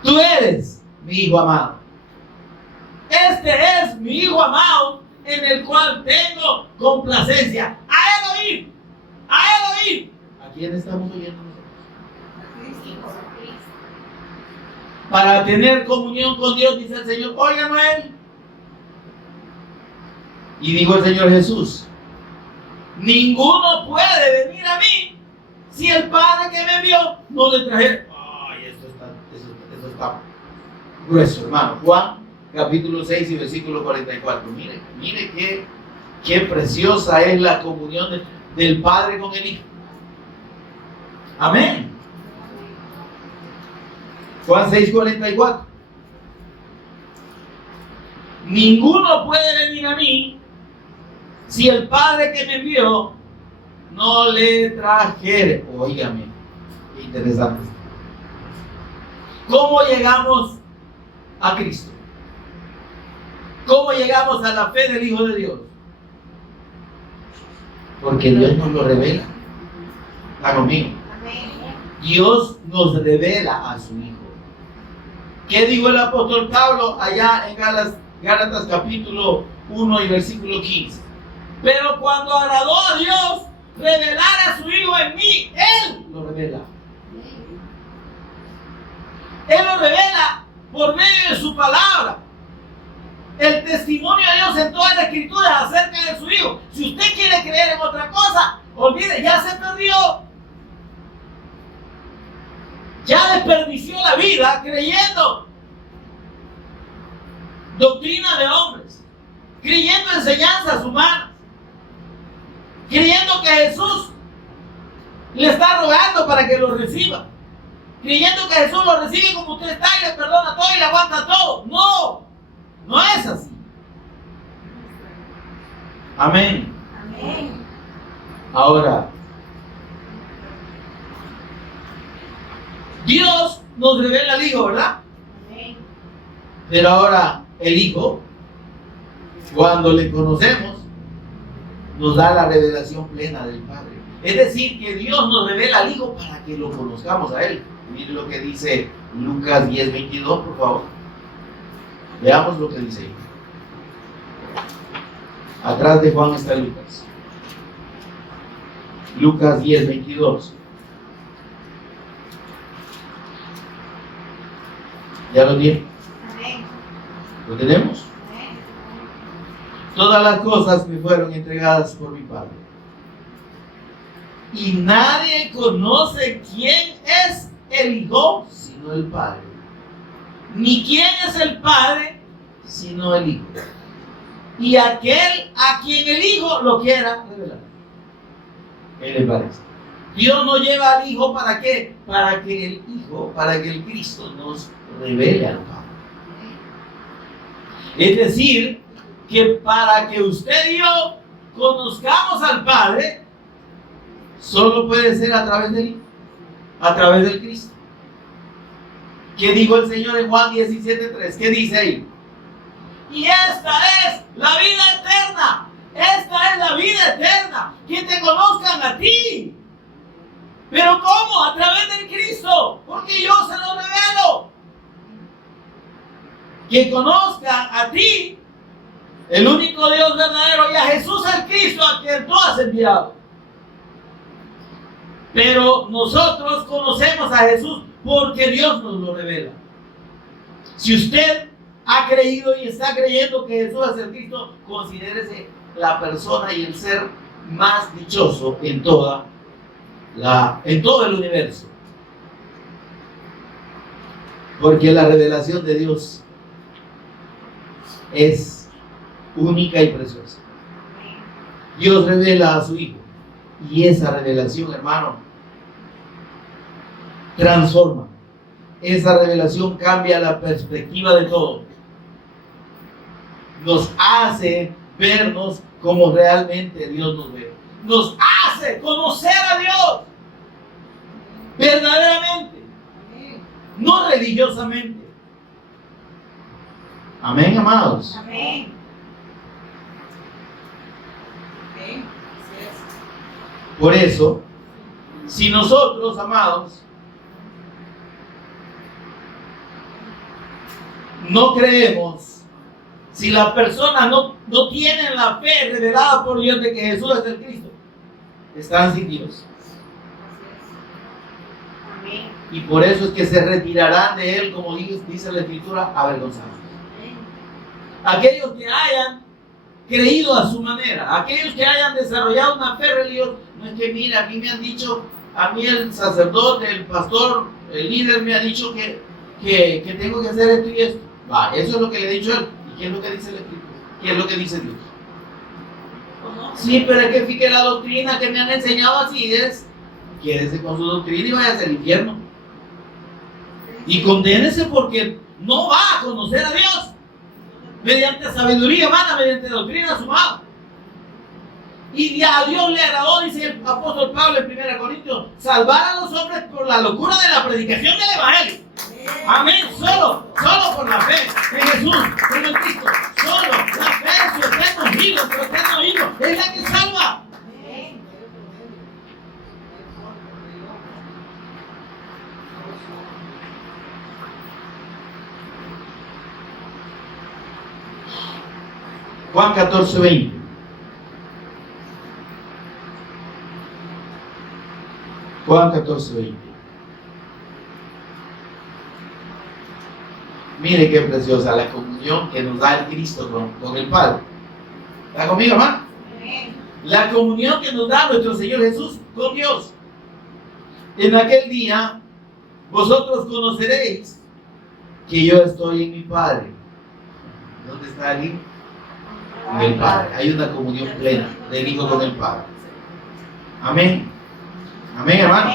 Tú eres mi hijo amado. Este es mi hijo amado, en el cual tengo complacencia. A él oír. A él oír. ¿A quién estamos oyendo nosotros? Para tener comunión con Dios, dice el Señor: óiganlo a Él. Y dijo el Señor Jesús: ninguno puede venir a mí si el Padre que me envió no le trajera. Ay, eso está grueso, hermano. Juan capítulo 6 y versículo 44. Mire qué preciosa es la comunión del Padre con el Hijo. Amén. Juan 6:44. Ninguno puede venir a mí si el Padre que me envió no le trajere. Óigame, qué interesante. ¿Cómo llegamos a Cristo? ¿Cómo llegamos a la fe del Hijo de Dios? Porque Dios nos lo revela. ¿Está conmigo? Dios nos revela a su Hijo. ¿Qué dijo el apóstol Pablo allá en Gálatas capítulo 1 y versículo 15? Pero cuando agradó a Dios revelar a su Hijo en mí, Él lo revela. Él lo revela por medio de su palabra. El testimonio de Dios en todas las escrituras acerca de su Hijo. Si usted quiere creer en otra cosa, olvide, ya se perdió. Ya desperdició la vida creyendo doctrina de hombres, creyendo enseñanzas humanas, creyendo que Jesús le está rogando para que lo reciba, creyendo que Jesús lo recibe como usted está y le perdona todo y le aguanta todo. No, no es así. Amén. Amén. Ahora, Dios nos revela al Hijo, ¿verdad? Amén. Pero ahora el Hijo, cuando le conocemos, nos da la revelación plena del Padre. Es decir, que Dios nos revela al Hijo para que lo conozcamos a Él. Miren lo que dice Lucas 10:22, por favor. Veamos lo que dice ahí. Atrás de Juan está Lucas. Lucas 10:22. ¿Ya lo tiene? Amén. ¿Lo tenemos? Amén. Todas las cosas me fueron entregadas por mi Padre. Y nadie conoce quién es el Hijo sino el Padre. Ni quién es el Padre sino el Hijo. Y aquel a quien el Hijo lo quiera revelar. ¿Qué le parece? Dios no lleva al Hijo ¿para qué? Para que el Hijo, para que el Cristo nos revele al Padre. Es decir, que para que usted y yo conozcamos al Padre, solo puede ser a través del Hijo, a través del Cristo. ¿Qué dijo el Señor en Juan 17:3? ¿Qué dice ahí? Y esta es la vida eterna. Esta es la vida eterna. Que te conozcan a ti. ¿Pero cómo? A través del Cristo. Porque yo se lo revelo. Que conozcan a ti, el único Dios verdadero, y a Jesús el Cristo, a quien tú has enviado. Pero nosotros conocemos a Jesús porque Dios nos lo revela. Si usted ha creído y está creyendo que Jesús es el Cristo, considérese la persona y el ser más dichoso en todo el universo. Porque la revelación de Dios es única y preciosa. Dios revela a su Hijo. Y esa revelación, hermano, transforma. Esa revelación cambia la perspectiva de todo. Nos hace vernos como realmente Dios nos ve. Nos hace conocer a Dios verdaderamente, no religiosamente. Amén, amados. Amén. Amén. Así es. Por eso, si nosotros, amados, no creemos, si las personas no tienen la fe revelada por Dios de que Jesús es el Cristo, están sin Dios. Amén. Y por eso es que se retirarán de Él, como dice la Escritura, avergonzados. Aquellos que hayan creído a su manera, aquellos que hayan desarrollado una fe religiosa, no es que mira, a mí me han dicho, a mí el sacerdote, el pastor, el líder me ha dicho que tengo que hacer esto y esto. Va, eso es lo que le he dicho a él. ¿Y qué es lo que dice la Escritura? ¿Qué es lo que dice Dios? Sí, pero es que fíjate la doctrina que me han enseñado así es, quédese con su doctrina y vaya al infierno. Y condénese porque no va a conocer a Dios mediante sabiduría humana, mediante doctrina sumada. Y a Dios le agradó, dice el apóstol Pablo en 1 Corintios, salvar a los hombres por la locura de la predicación del Evangelio. Amén, solo por la fe en Jesús, en el Cristo. Solo la fe en su eterno Hijo, su eterno Hijo, es la que salva. Juan 14:20. Juan 14:20. Mire qué preciosa la comunión que nos da el Cristo con el Padre. ¿Está conmigo, hermano? La comunión que nos da nuestro Señor Jesús con Dios. En aquel día vosotros conoceréis que yo estoy en mi Padre. ¿Dónde está el Hijo? En el Padre. Hay una comunión plena del Hijo con el Padre. Amén. Amén, hermano.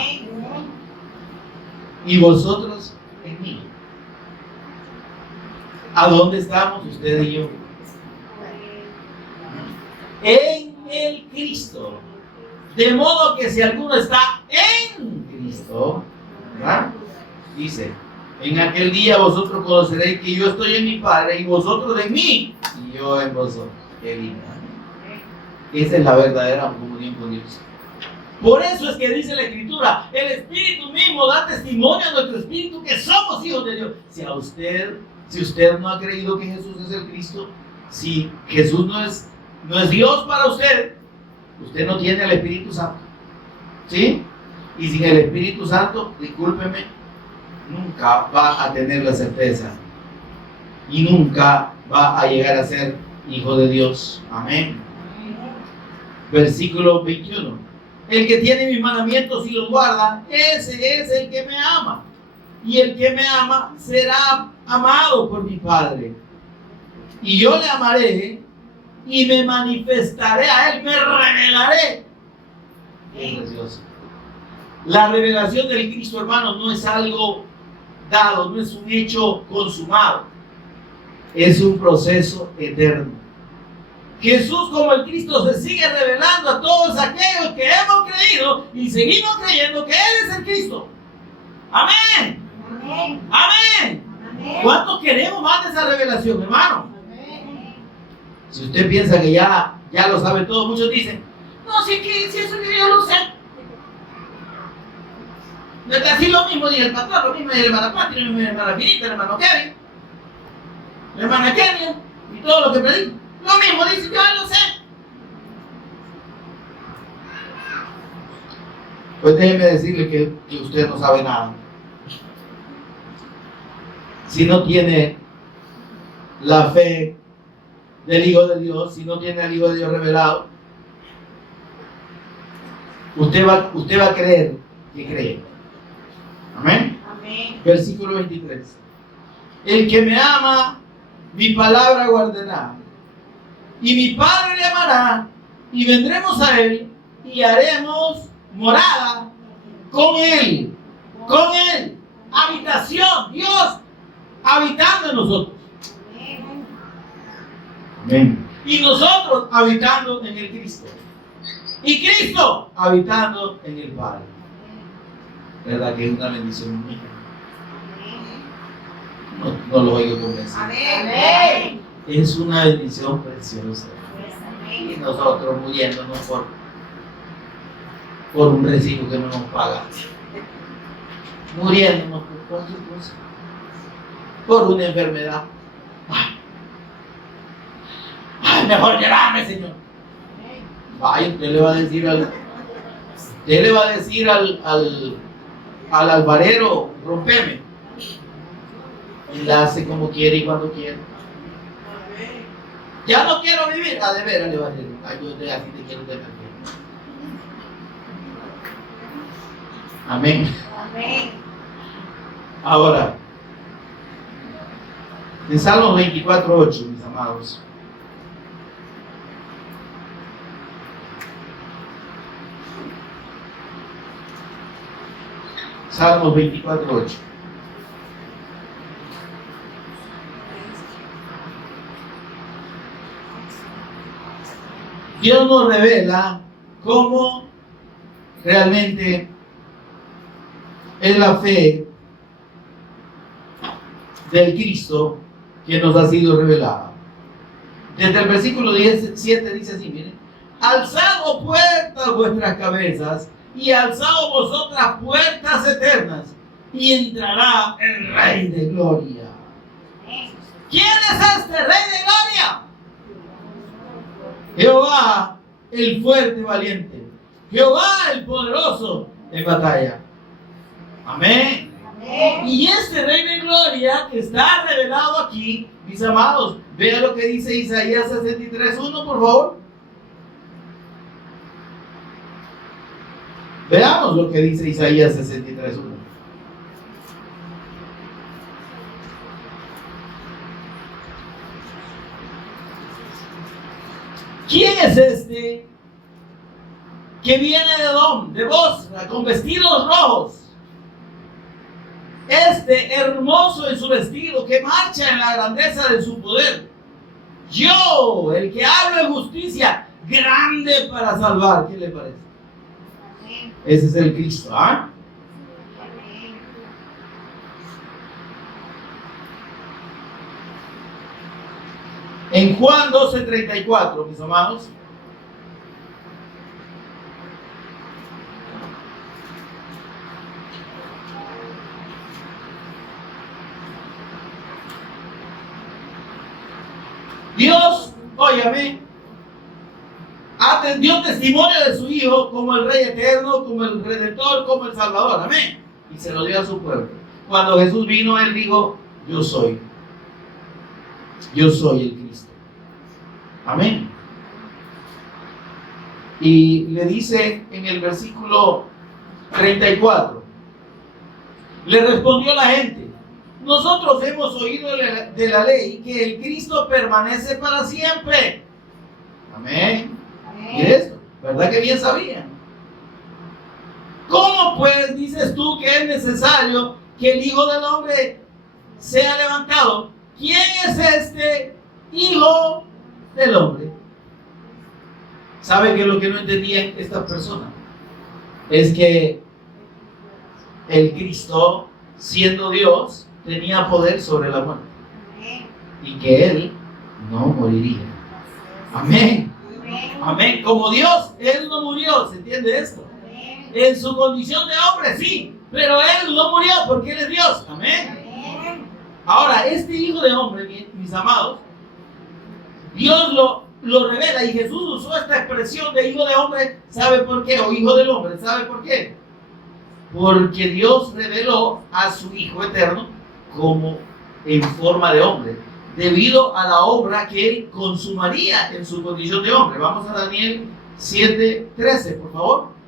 Y vosotros en mí. ¿A dónde estamos usted y yo? En el Cristo. De modo que si alguno está en Cristo, ¿verdad? Dice, en aquel día vosotros conoceréis que yo estoy en mi Padre y vosotros en mí y yo en vosotros. Qué lindo. Esa es la verdadera comunión con Dios. Por eso es que dice la Escritura, el Espíritu mismo da testimonio a nuestro espíritu que somos hijos de Dios. Si usted no ha creído que Jesús es el Cristo, si Jesús no es Dios para usted, usted no tiene el Espíritu Santo. ¿Sí? Y sin el Espíritu Santo, discúlpeme, nunca va a tener la certeza y nunca va a llegar a ser hijo de Dios. Amén. Versículo 21. El que tiene mis mandamientos y los guarda, ese es el que me ama. Y el que me ama será amado por mi Padre. Y yo le amaré y me manifestaré a él, me revelaré. Qué precioso. La revelación del Cristo, hermanos, no es algo dado, no es un hecho consumado. Es un proceso eterno. Jesús, como el Cristo, se sigue revelando a todos aquellos que hemos creído y seguimos creyendo que Él es el Cristo. Amén. Amén. Amén. Amén. ¿Cuántos queremos más de esa revelación, hermano? Amén. Si usted piensa que ya lo sabe todo, muchos dicen, no, si eso que yo lo sé. Así lo mismo dice el pastor, lo mismo dice el hermano Pati, lo mismo dice el hermano Finita, el hermano Kevin, la hermana Kenia y todo lo que predica. Lo mismo dice, yo lo sé. Pues déjeme decirle que usted no sabe nada. Si no tiene la fe del Hijo de Dios, si no tiene al Hijo de Dios revelado, usted va a creer que cree. Amén. Amén. Versículo 23. El que me ama, mi palabra guardará. Y mi Padre le amará, y vendremos a él, y haremos morada con él. Con él. Habitación. Dios habitando en nosotros. Amén. Y nosotros habitando en el Cristo. Y Cristo habitando en el Padre. ¿Verdad que es una bendición mía? No lo oigo convencido. Amén. Es una bendición preciosa. Y Amén. nosotros muriéndonos por un recibo que no nos paga. Muriéndonos por cualquier cosa. Por una enfermedad. Ay, mejor llévame, Señor. Ay, usted le va a decir al alfarero, rompeme. Él hace como quiere y cuando quiere. Ya no quiero vivir. De veras le va a decir. Ay, yo así te quiero tener. Amén. Amén. Ahora, en Salmos 24:8, mis amados. Salmos 24:8. Dios nos revela cómo realmente es la fe del Cristo que nos ha sido revelada. Desde el versículo 17 dice así, miren: alzad, oh puertas, vuestras cabezas, y alzad vosotras puertas eternas, y entrará el Rey de Gloria. ¿Quién es este Rey de Gloria? Jehová, el fuerte y valiente. Jehová, el poderoso en batalla. Amén. Amén. Y este Rey de Gloria que está revelado aquí, mis amados, vean lo que dice Isaías 63:1, por favor. Veamos lo que dice Isaías 63:1. ¿Quién es este que viene de Edom, de Bosra, con vestidos rojos? Este hermoso en su vestido, que marcha en la grandeza de su poder. Yo, el que hablo en justicia, grande para salvar. ¿Qué le parece? Amén. Ese es el Cristo, ¿ah? Amén. En Juan 12:34, mis amados. Dios, óyame, dio testimonio de su Hijo como el Rey eterno, como el Redentor, como el Salvador. Amén. Y se lo dio a su pueblo. cuando Jesús vino, Él dijo, yo soy el Cristo. Amén. Y le dice en el versículo 34, le respondió la gente, nosotros hemos oído de la ley que el Cristo permanece para siempre. Amén. ¿Y esto? ¿Verdad que bien sabían? ¿Cómo pues dices tú que es necesario que el Hijo del Hombre sea levantado? ¿Quién es este Hijo del Hombre? ¿Sabe qué es lo que no entendían estas personas? Es que el Cristo, siendo Dios, tenía poder sobre la muerte y que Él no moriría. Amén. Amén. Como Dios, Él no murió. ¿Se entiende esto? En su condición de hombre, sí, pero Él no murió porque Él es Dios. Amén. Ahora, este Hijo de Hombre, mis amados, Dios lo revela, y Jesús usó esta expresión de Hijo de Hombre, ¿sabe por qué? O Hijo del Hombre, ¿sabe por qué? Porque Dios reveló a su Hijo eterno como en forma de hombre, debido a la obra que Él consumaría en su condición de hombre. Vamos a Daniel 7:13, por favor.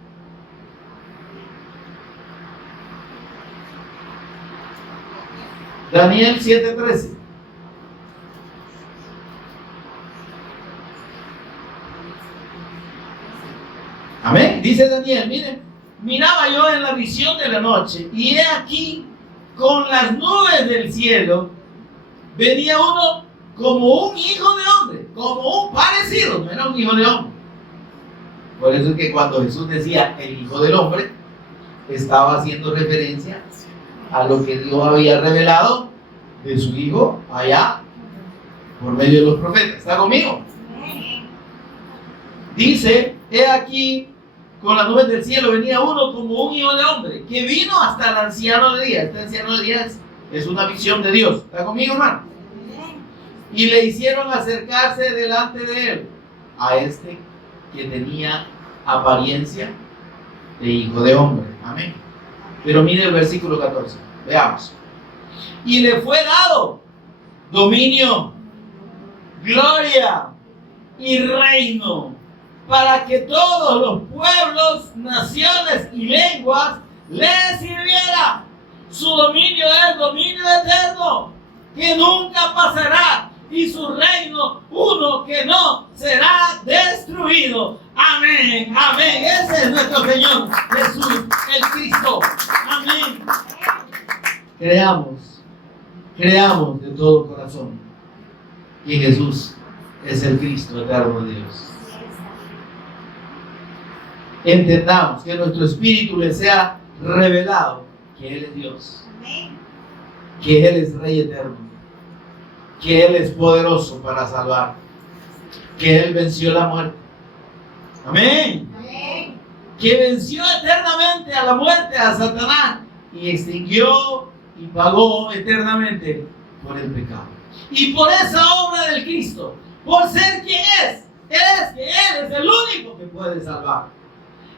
Daniel 7:13. Amén. Dice Daniel, miren, miraba yo en la visión de la noche, y he aquí, con las nubes del cielo, venía uno como un hijo de hombre, como un parecido, no era un hijo de hombre. Por eso es que cuando Jesús decía el Hijo del Hombre, estaba haciendo referencia a lo que Dios había revelado de su Hijo allá por medio de los profetas. ¿Está conmigo? Dice, he aquí, con las nubes del cielo venía uno como un hijo de hombre, que vino hasta el anciano de días. Este anciano de días es una visión de Dios. ¿Está conmigo, hermano? Y le hicieron acercarse delante de él, a este que tenía apariencia de hijo de hombre. Amén. Pero mire el versículo 14. Veamos. Y le fue dado dominio, gloria y reino, para que todos los pueblos, naciones y lenguas le sirvieran. Su dominio es dominio eterno, que nunca pasará, y su reino uno que no será destruido. Amén, amén. Ese es nuestro Señor Jesús, el Cristo. Amén. Creamos de todo corazón que Jesús es el Cristo eterno de Dios. Entendamos que nuestro espíritu le sea revelado que Él es Dios, que Él es Rey eterno, que Él es poderoso para salvar, que Él venció la muerte. Amén. Que venció eternamente a la muerte, a Satanás, y extinguió y pagó eternamente por el pecado. Y por esa obra del Cristo, por ser quien es que Él es el único que puede salvar.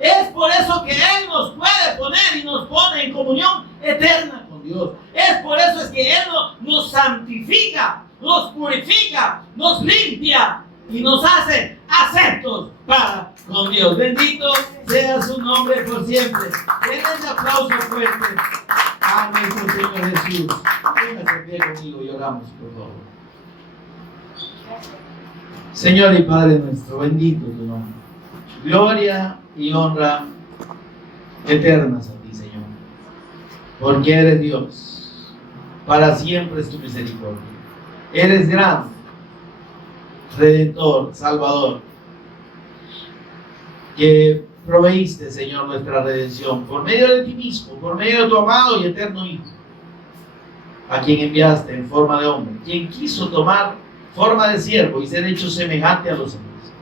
Es por eso que Él nos puede poner y nos pone en comunión eterna con Dios. Es por eso es que Él nos santifica, nos purifica, nos limpia y nos hace aceptos para con Dios. Bendito sea su nombre por siempre. Denle ese aplauso fuerte a nuestro Señor Jesús. Véngase en pie conmigo y oramos, por favor. Señor y Padre nuestro, bendito tu nombre. Gloria y honra eternas a ti, Señor, porque eres Dios, para siempre es tu misericordia. Eres grande, Redentor, Salvador, que proveíste, Señor, nuestra redención por medio de ti mismo, por medio de tu amado y eterno Hijo, a quien enviaste en forma de hombre, quien quiso tomar forma de siervo y ser hecho semejante a los hombres,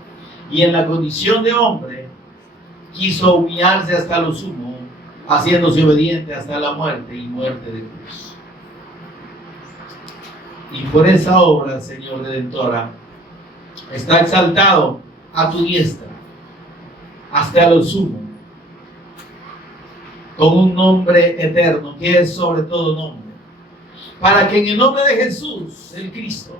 y en la condición de hombre quiso humillarse hasta lo sumo, haciéndose obediente hasta la muerte y muerte de cruz. Y por esa obra, Señor Redentora, está exaltado a tu diestra hasta lo sumo, con un nombre eterno que es sobre todo nombre, para que en el nombre de Jesús, el Cristo,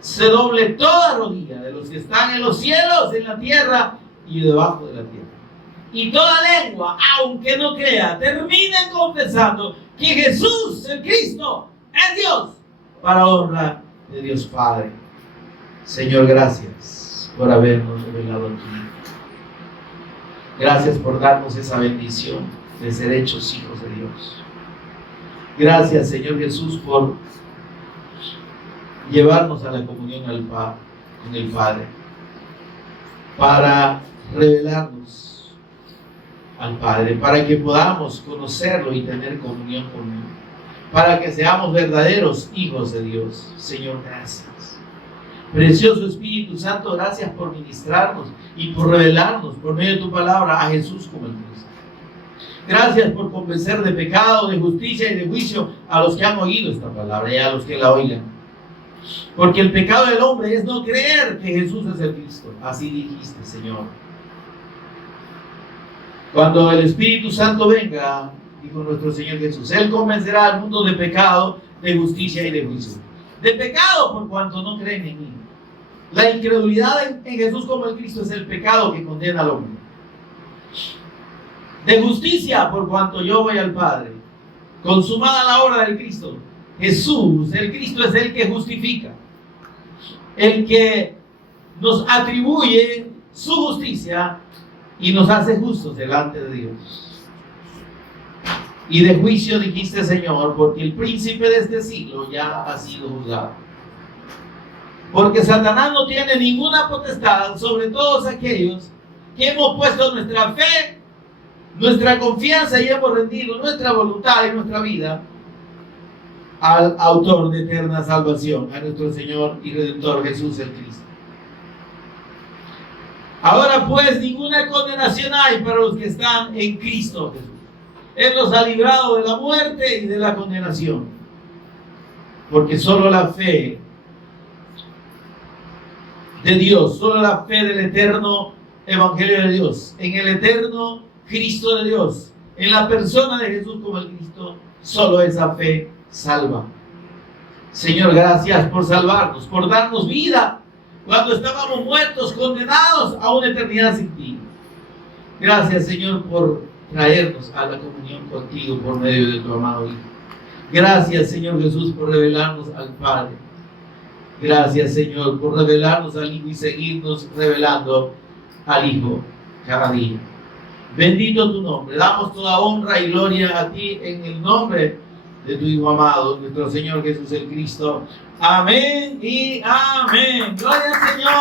se doble toda rodilla de los que están en los cielos, en la tierra y debajo de la tierra. Y toda lengua, aunque no crea, termine confesando que Jesús, el Cristo, es Dios, para honra de Dios Padre. Señor, gracias por habernos revelado aquí. Gracias por darnos esa bendición de ser hechos hijos de Dios. Gracias, Señor Jesús, por llevarnos a la comunión con el Padre, para revelarnos al Padre, para que podamos conocerlo y tener comunión con Él, para que seamos verdaderos hijos de Dios. Señor, gracias. Precioso Espíritu Santo, gracias por ministrarnos y por revelarnos por medio de tu palabra a Jesús como el Cristo. Gracias por convencer de pecado, de justicia y de juicio a los que han oído esta palabra y a los que la oigan. Porque el pecado del hombre es no creer que Jesús es el Cristo. Así dijiste, Señor. Cuando el Espíritu Santo venga, dijo nuestro Señor Jesús, Él convencerá al mundo de pecado, de justicia y de juicio. De pecado por cuanto no creen en mí. La incredulidad en Jesús como el Cristo es el pecado que condena al hombre. De justicia por cuanto yo voy al Padre. Consumada la obra del Cristo. Jesús, el Cristo, es el que justifica. El que nos atribuye su justicia y nos hace justos delante de Dios. Y de juicio dijiste, Señor, porque el príncipe de este siglo ya ha sido juzgado. Porque Satanás no tiene ninguna potestad sobre todos aquellos que hemos puesto nuestra fe, nuestra confianza y hemos rendido nuestra voluntad y nuestra vida al autor de eterna salvación, a nuestro Señor y Redentor Jesús el Cristo. Ahora pues ninguna condenación hay para los que están en Cristo Jesús. Él nos ha librado de la muerte y de la condenación, porque solo la fe de Dios, solo la fe del eterno Evangelio de Dios, en el eterno Cristo de Dios, en la persona de Jesús como el Cristo, solo esa fe salva. Señor, gracias por salvarnos, por darnos vida cuando estábamos muertos, condenados a una eternidad sin ti. Gracias, Señor, por traernos a la comunión contigo por medio de tu amado Hijo. Gracias, Señor Jesús, por revelarnos al Padre. Gracias, Señor, por revelarnos al Hijo y seguirnos revelando al Hijo cada día. Bendito tu nombre. Damos toda honra y gloria a ti en el nombre de tu Hijo amado, nuestro Señor Jesús el Cristo. Amén y amén. Gloria al Señor.